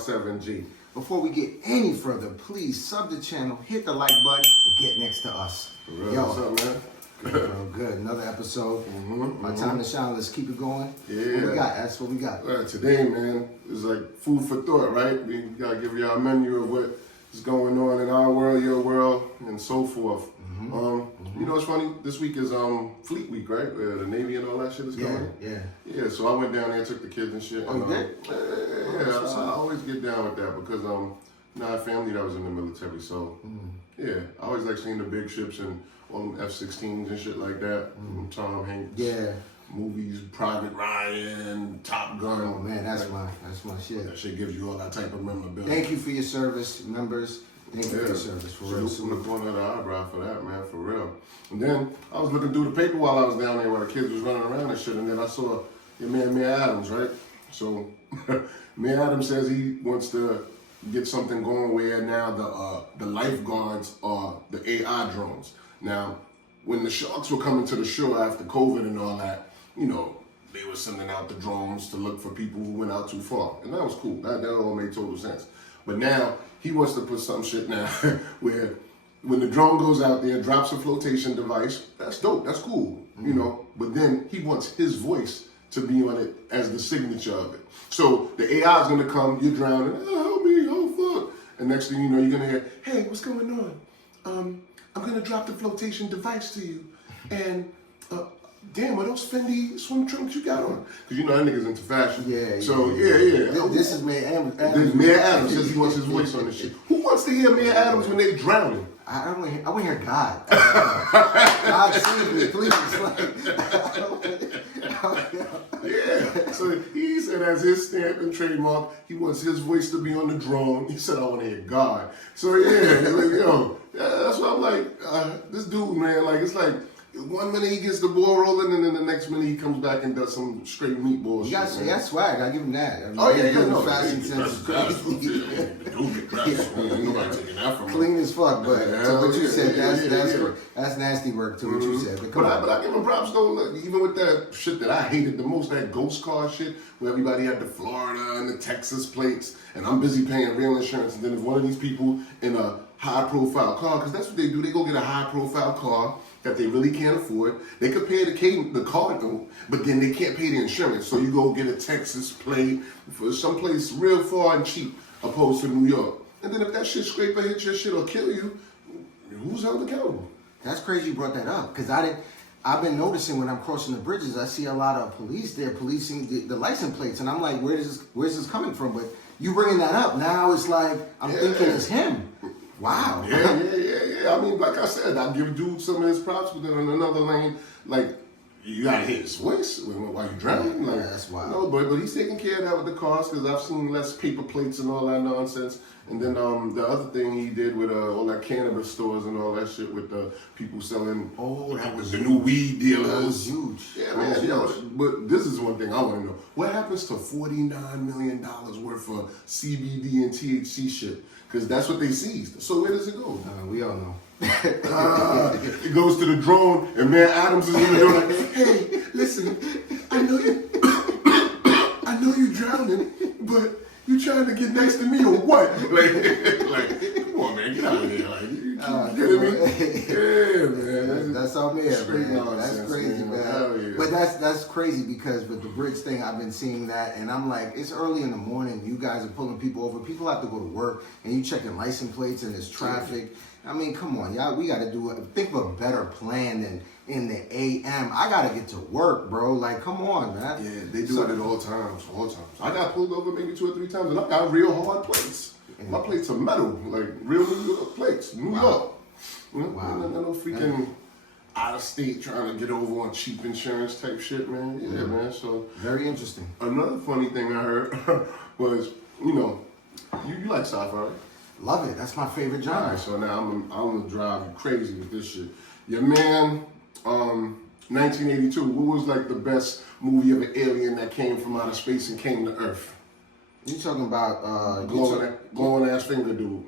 7G. Before we get any further, please sub the channel, hit the like button, and get next to us. For real, what's up, man? Good, bro, good. Another episode. My time to shine. Let's keep it going. Yeah. What we got? That's what we got. Today, man, is like food for thought, right? We gotta give y'all a menu of what is going on in our world, your world, and so forth. You know what's funny? This week is Fleet Week, right? Where the Navy and all that shit is coming. Yeah. So I went down there, took the kids and shit. Oh, and, you did? Yeah, I always get down with that because I had family that was in the military, so yeah, I always like seeing the big ships and all them F-16s and shit like that. Tom Hanks. Yeah. Movies, Private Ryan, Top Gun. Oh man, that's my shit. That shit gives you all that type of memorability. Thank you for your service, members. Thank you for your service, for real. Salute from the corner of the eyebrow for that, man, for real. And then I was looking through the paper while I was down there while the kids was running around and shit, and then I saw your man Mayor Adams, right? So Mayor Adams says he wants to get something going where now the lifeguards are the AI drones. Now, when the sharks were coming to the shore after COVID and all that, you know, they were sending out the drones to look for people who went out too far. And that was cool. That all made total sense. But now, he wants to put some shit now where when the drone goes out there, drops a flotation device, that's dope, that's cool, you know, but then he wants his voice to be on it as the signature of it. So the AI is gonna come, you're drowning, oh, help me, oh fuck. And next thing you know, you're gonna hear, hey, what's going on? I'm gonna drop the flotation device to you. And damn, are those Fendi swim trunks you got on? Because you know that nigga's into fashion. Yeah. So, This is Mayor Adams. Mayor Adams says he wants his voice on this shit. Who wants to hear Mayor Adams when they drowning? I want to hear God. God save me, please. Yeah. So he said as his stamp and trademark, he wants his voice to be on the drone. He said, I want to hear God. So yeah, that's why I'm like, this dude, man, like, it's like, 1 minute he gets the ball rolling, and then the next minute he comes back and does some straight meatball shit. He got swag. I give him that. I mean, no, fashion sense is crazy. Nobody taking that from him. Clean as fuck, but to what you said, that's nasty work. To what you said, but I give him props though. Look, even with that shit that I hated the most, that ghost car shit, where everybody had the Florida and the Texas plates, and I'm busy paying real insurance, and then if one of these people in a high-profile car, because that's what they do, they go get a high-profile car that they really can't afford. They could pay the car note, but then they can't pay the insurance. So you go get a Texas plate for someplace real far and cheap, opposed to New York. And then if that shit scraper hits your shit or kill you, who's held accountable? That's crazy you brought that up, because I've been noticing when I'm crossing the bridges, I see a lot of police there policing the license plates, and I'm like, where's this coming from? But you bringing that up now, it's like I'm thinking it's him. Wow. Yeah. I mean, like I said, I give dude some of his props, but then in another lane, like, you gotta hit his voice while you drowning. Like, that's wild. No, but he's taking care of that with the cars, because I've seen less paper plates and all that nonsense. And then the other thing he did with all that cannabis stores and all that shit with the people selling that was the new weed dealers. That was huge. Yeah, man. But this is one thing I want to know. What happens to $49 million worth of CBD and THC shit? Because that's what they seized. So where does it go? We all know. It goes to the drone, and Mayor Adams is in the drone like, hey, listen, I know you drowning, but you trying to get next to me or what? Like, come on, man, get out of here. Like, you kidding me? Yeah, man. That's all Mayor, man. Nonsense, That's crazy, man. Yeah. But that's crazy, because with the bridge thing, I've been seeing that, and I'm like, it's early in the morning. You guys are pulling people over. People have to go to work, and you checking license plates, and there's traffic. I mean, come on, y'all. We got to think of a better plan than in the AM. I got to get to work, bro. Like, come on, man. Yeah, they do it at all times. I got pulled over maybe 2 or 3 times, and I got real hard plates. My plates are metal, like real New York plates. New York. Wow. No freaking out of state trying to get over on cheap insurance type shit, man. Yeah, man. So very interesting. Another funny thing I heard was, you like sci-fi, right? Love it. That's my favorite genre. All right, so now I'm gonna drive you crazy with this shit. Your man, 1982. What was like the best movie of an alien that came from outer space and came to Earth? You talking about glowing ass finger dude?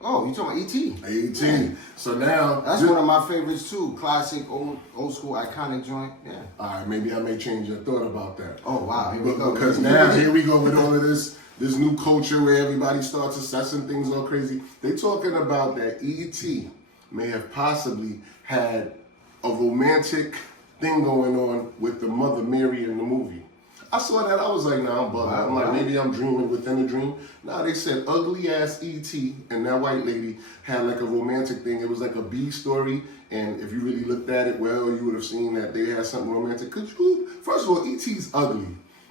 Oh, you talking about E.T.? E.T. Yeah. So now that's one of my favorites too. Classic, old school, iconic joint. Yeah. All right, maybe I may change your thought about that. Oh wow, here we go. Because now here we go with all of this this new culture where everybody starts assessing things all crazy. They talking about that E.T. may have possibly had a romantic thing going on with the Mother Mary in the movie. I saw that, I was like, nah, I'm bugging. I'm like, maybe I'm dreaming within a dream. Nah, they said ugly ass E.T. and that white lady had like a romantic thing. It was like a B story, and if you really looked at it well, you would have seen that they had something romantic. First of all, E.T.'s ugly.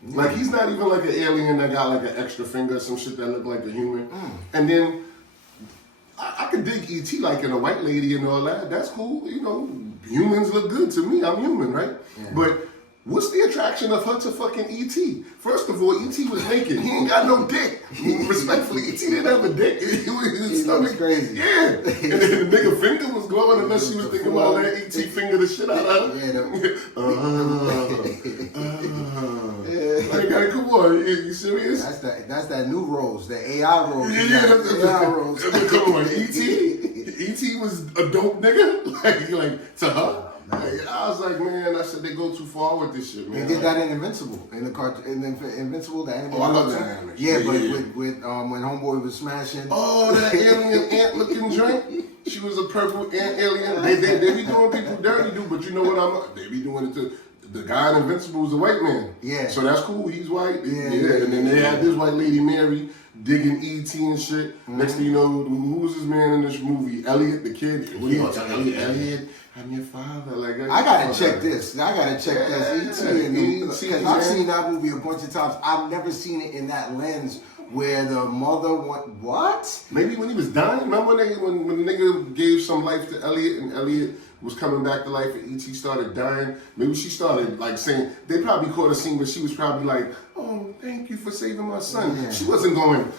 Like, he's not even like an alien that got like an extra finger or some shit that looked like a human. And then, I could dig E.T. like in a white lady and all that. That's cool, you know. Humans look good to me. I'm human, right? Yeah. But what's the attraction of her to fucking E.T.? First of all, E.T. was naked. He ain't got no dick. Respectfully, E.T. didn't have a dick. His stomach crazy. Yeah. And then the nigga finger was glowing unless she was thinking about that E.T. finger the shit out of her. Like, come on, you serious? That's that new Rose, the AI Rose. Yeah, that's AI Rose. Come on, E.T. was a dope nigga? like to her? Like, I was like, man, I said they go too far with this shit, man. They did that in Invincible, in the cartoon, Invincible, the animated. Oh, I love that animation. Yeah, but with when Homeboy was smashing. Oh, that alien ant looking joint. She was a purple ant alien. They be doing people dirty, dude. But you know what? They be doing it too. The guy in Invincible was a white man. Yeah. So that's cool. He's white. Yeah. And then they had this white lady Mary digging E.T. and shit. Next thing you know, who was this man in this movie? Elliot, the kid. What do you call Elliot? I'm your father. Like, I gotta check this. I gotta check this. E.T. Because I've seen that movie a bunch of times. I've never seen it in that lens where the mother what? Maybe when he was dying. Remember when the nigga gave some life to Elliot and Elliot was coming back to life and E.T. started dying. Maybe she started like saying, they probably caught a scene where she was probably like, oh, thank you for saving my son. Yeah. She wasn't going,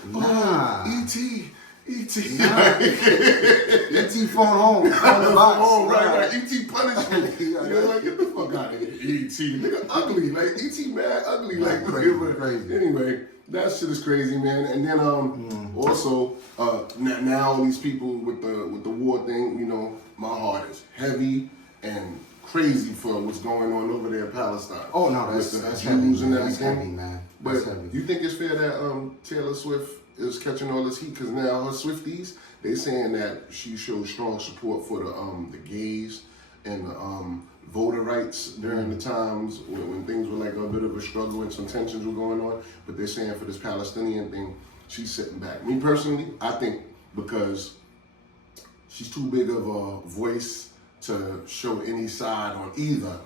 E.T. E.T. Nah. E.T. phone home. Phone right. E.T. punishment. You're like, get the fuck out of here, E.T. Nigga ugly. Like, E.T. mad ugly. Like, crazy. Anyway, that shit is crazy, man. And then also, now all these people with the war thing, you know, my heart is heavy and crazy for what's going on over there in Palestine. Oh no, that's heavy. That's heavy, man. But you think it's fair that Taylor Swift is catching all this heat because now her Swifties, they saying that she showed strong support for the gays and voter rights during the times when things were like a bit of a struggle and some tensions were going on. But they're saying for this Palestinian thing, she's sitting back. Me personally, I think because she's too big of a voice to show any side on either,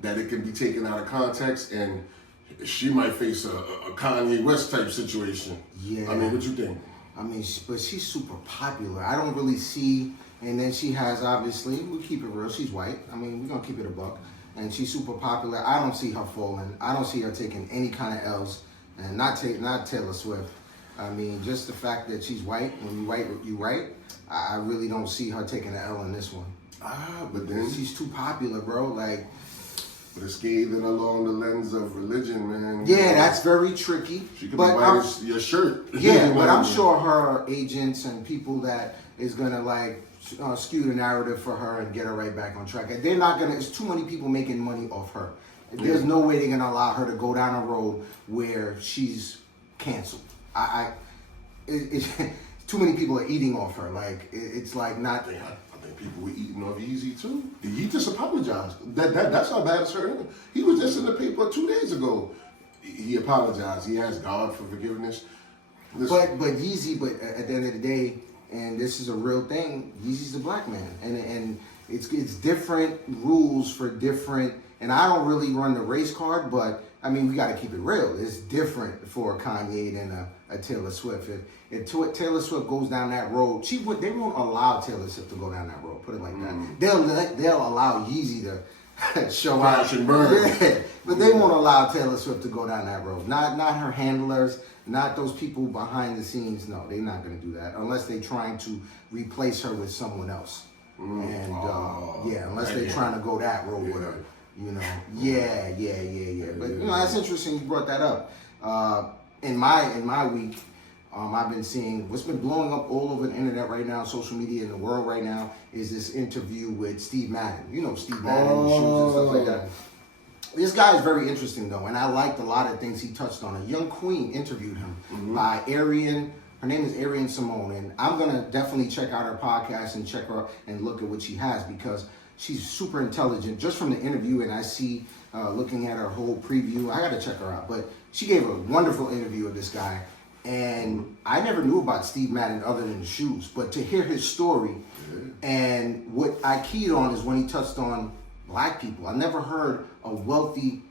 that it can be taken out of context and she might face a Kanye West type situation. Yeah. I mean, what you think? I mean, but she's super popular. I don't really see, and then she has, obviously, we keep it real, she's white. I mean, we're going to keep it a buck. And she's super popular. I don't see her falling. I don't see her taking any kind of L's. And not Taylor Swift. I mean, just the fact that she's white, when you white, you right. I really don't see her taking an L in this one. But then she's too popular, bro. Like, but it's scathing along the lens of religion, man. Yeah, that's very tricky. She could be wearing your shirt. Yeah, but I'm sure her agents and people that is gonna like skew the narrative for her and get her right back on track. They're not gonna. It's too many people making money off her. There's no way they're gonna allow her to go down a road where she's canceled. Too many people are eating off her. Like it's like not. I think people were eating off Yeezy too. He just apologized. That's how bad it's hurt. He was just in the paper 2 days ago. He apologized. He asked God for forgiveness. But Yeezy. But at the end of the day, and this is a real thing. Yeezy's a black man, and it's different rules for different. And I don't really run the race card, but I mean we got to keep it real. It's different for a Kanye than a Taylor Swift. If Taylor Swift goes down that road, they won't allow Taylor Swift to go down that road. Put it like that. They'll allow Yeezy to show out and burn. Yeah, but they won't allow Taylor Swift to go down that road. Not her handlers, not those people behind the scenes. No, they're not going to do that unless they're trying to replace her with someone else. And unless they're trying to go that road with her. You know, yeah. But you know, that's interesting. You brought that up. In my week, I've been seeing what's been blowing up all over the internet right now, social media in the world right now, is this interview with Steve Madden. You know Steve Madden, the shoes and stuff like that. This guy is very interesting though, and I liked a lot of things he touched on. A young queen interviewed him by Arian. Her name is Arian Simone, and I'm gonna definitely check out her podcast and check her and look at what she has because she's super intelligent. Just from the interview, and I see looking at her whole preview, I gotta check her out. But she gave a wonderful interview of this guy, and I never knew about Steve Madden other than the shoes. But to hear his story, and what I keyed on is when he touched on black people. I never heard a wealthy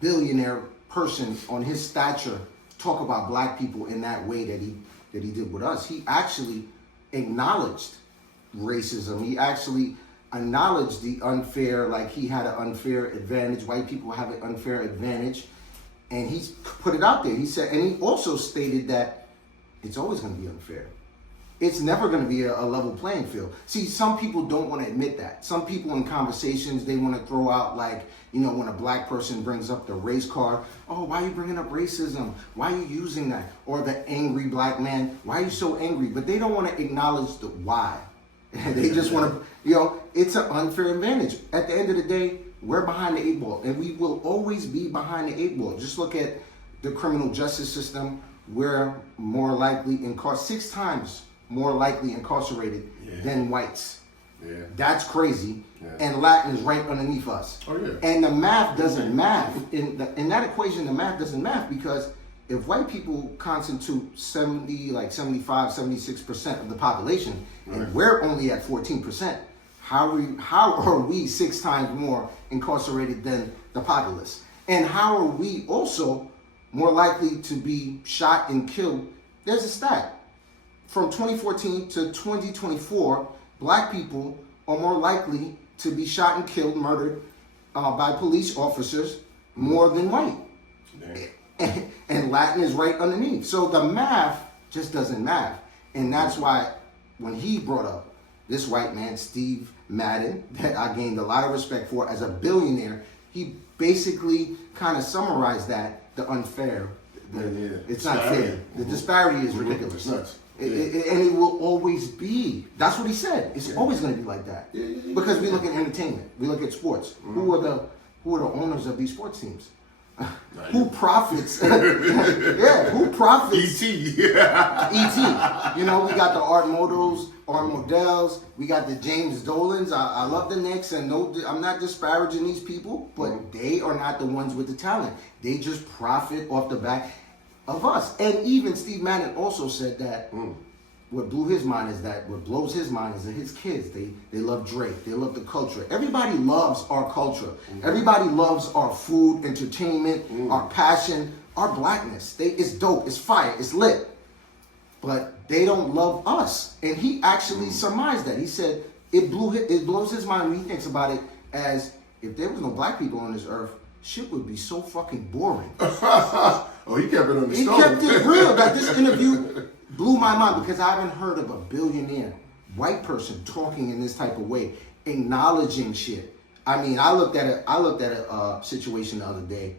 billionaire person on his stature talk about black people in that way that he did with us. He actually acknowledged racism. He actually acknowledged the unfair, like he had an unfair advantage. White people have an unfair advantage. And he put it out there. He said, and he also stated that it's always going to be unfair. It's never going to be a level playing field. See, some people don't want to admit that. Some people in conversations, they want to throw out like, you know, when a black person brings up the race card, oh, why are you bringing up racism? Why are you using that? Or the angry black man, why are you so angry? But they don't want to acknowledge the why. They just want to, you know, it's an unfair advantage. At the end of the day, we're behind the 8 ball, and we will always be behind the 8 ball. Just look at the criminal justice system. We're more likely 6 times more likely incarcerated than whites. Yeah. That's crazy. Yeah. And Latin is right underneath us. Oh yeah. And the math doesn't math. In that equation, the math doesn't math because if white people constitute 75, 76% of the population, and we're only at 14%, how are we 6 times more incarcerated than the populace? And how are we also more likely to be shot and killed? There's a stat. From 2014 to 2024, black people are more likely to be shot and killed, murdered by police officers more than white. And Latin is right underneath. So the math just doesn't math. And that's why when he brought up this white man, Steve Madden, that I gained a lot of respect for as a billionaire, he basically kind of summarized that, the unfair. It's not fair. The disparity is ridiculous. It's nuts. And it will always be. That's what he said. It's always going to be like that. Because we look at entertainment, we look at sports. Who are the owners of these sports teams? Who profits? Who profits? E.T. E.T. You know, we got the Art Models, we got the James Dolans. I love the Knicks, and no, I'm not disparaging these people, but they are not the ones with the talent. They just profit off the back of us. And even Steve Madden also said that what blows his mind is that his kids, they love Drake, they love the culture. Everybody loves our culture. Everybody loves our food, entertainment, our passion, our blackness. It's dope, it's fire, it's lit. But they don't love us. And he actually surmised that. He said it blows his mind when he thinks about it as if there was no black people on this earth, shit would be so fucking boring. Oh, he kept it on the He stove. kept it real. Like, this interview blew my mind because I haven't heard of a billionaire white person talking in this type of way, acknowledging shit. I mean, I looked at a situation the other day.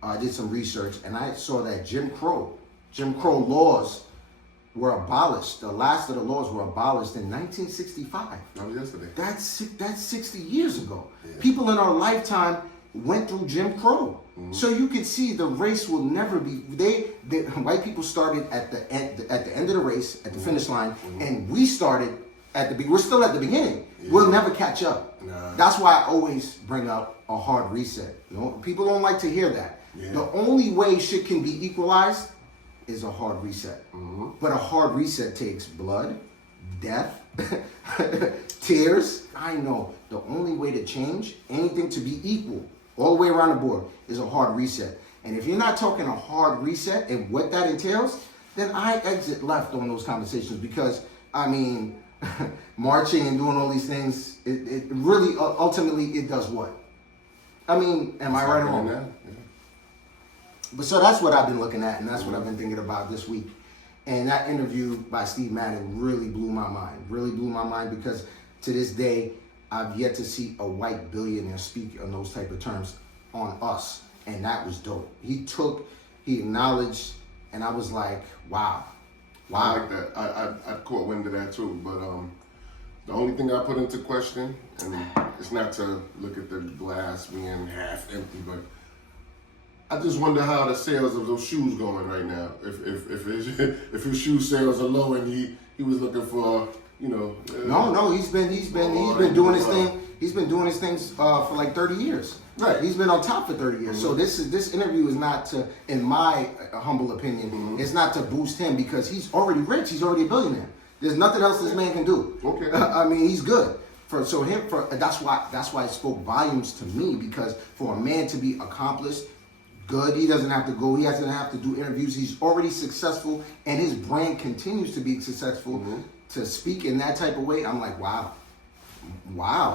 I did some research and I saw that Jim Crow laws were abolished. The last of the laws were abolished in 1965. That was yesterday. That's 60 years ago. Yeah. People in our lifetime went through Jim Crow. So you can see the race will never be. White people started at the end of the race, at the finish line, and we started at the beginning. We're still at the beginning. Yeah. We'll never catch up. Nah. That's why I always bring up a hard reset. You know, people don't like to hear that. Yeah. The only way shit can be equalized is a hard reset. But a hard reset takes blood, death, tears. I know the only way to change anything to be equal all the way around the board is a hard reset. And if you're not talking a hard reset and what that entails, then I exit left on those conversations because, I mean, marching and doing all these things, it really, ultimately, it does what? I mean, am I right or wrong? Yeah. But so that's what I've been looking at, and that's what I've been thinking about this week. And that interview by Steve Madden really blew my mind because to this day, I've yet to see a white billionaire speak on those type of terms on us. And that was dope. He acknowledged, and I was like, wow. I like that. I caught wind of that too. But The only thing I put into question, and it's not to look at the glass being half empty, but I just wonder how the sales of those shoes going right now. If his shoe sales are low and he was looking for, you know. No, he's been doing his thing. He's been doing his things for like 30 years. Right. He's been on top for 30 years. So this interview is not to, in my humble opinion, it's not to boost him because he's already rich. He's already a billionaire. There's nothing else this man can do. Okay. I mean, he's good. That's why it spoke volumes to me, because for a man to be accomplished, good, he doesn't have to go. He doesn't have to do interviews. He's already successful, and his brand continues to be successful. To speak in that type of way, I'm like, wow,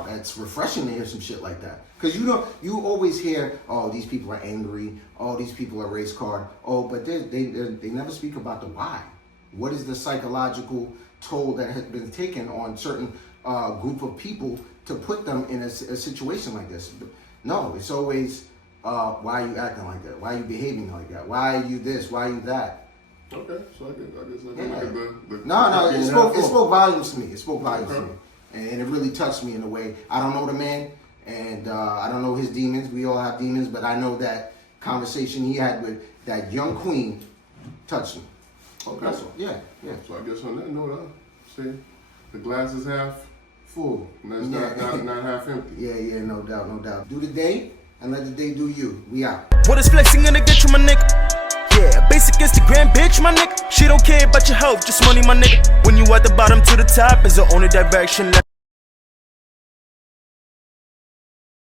that's refreshing to hear some shit like that. Because you always hear, oh, these people are angry, oh, these people are race card, oh, but they never speak about the why. What is the psychological toll that has been taken on certain group of people to put them in a situation like this? No, it's always, why are you acting like that? Why are you behaving like that? Why are you this? Why are you that? Okay, so I guess look at the No, it spoke volumes to me. It spoke volumes to me. And it really touched me in a way. I don't know the man, and I don't know his demons. We all have demons, but I know that conversation he had with that young queen touched me. Okay. That's all. Yeah. So I guess on that note, I'll say the glass is half full, and that's not half empty. Yeah, no doubt. Do the day, and let the day do you. We out. What is flexing gonna get you, my nigga? Yeah, basic Instagram bitch, my nigga. She don't care about your health, just money, my nigga. When you at the bottom to the top is the only direction.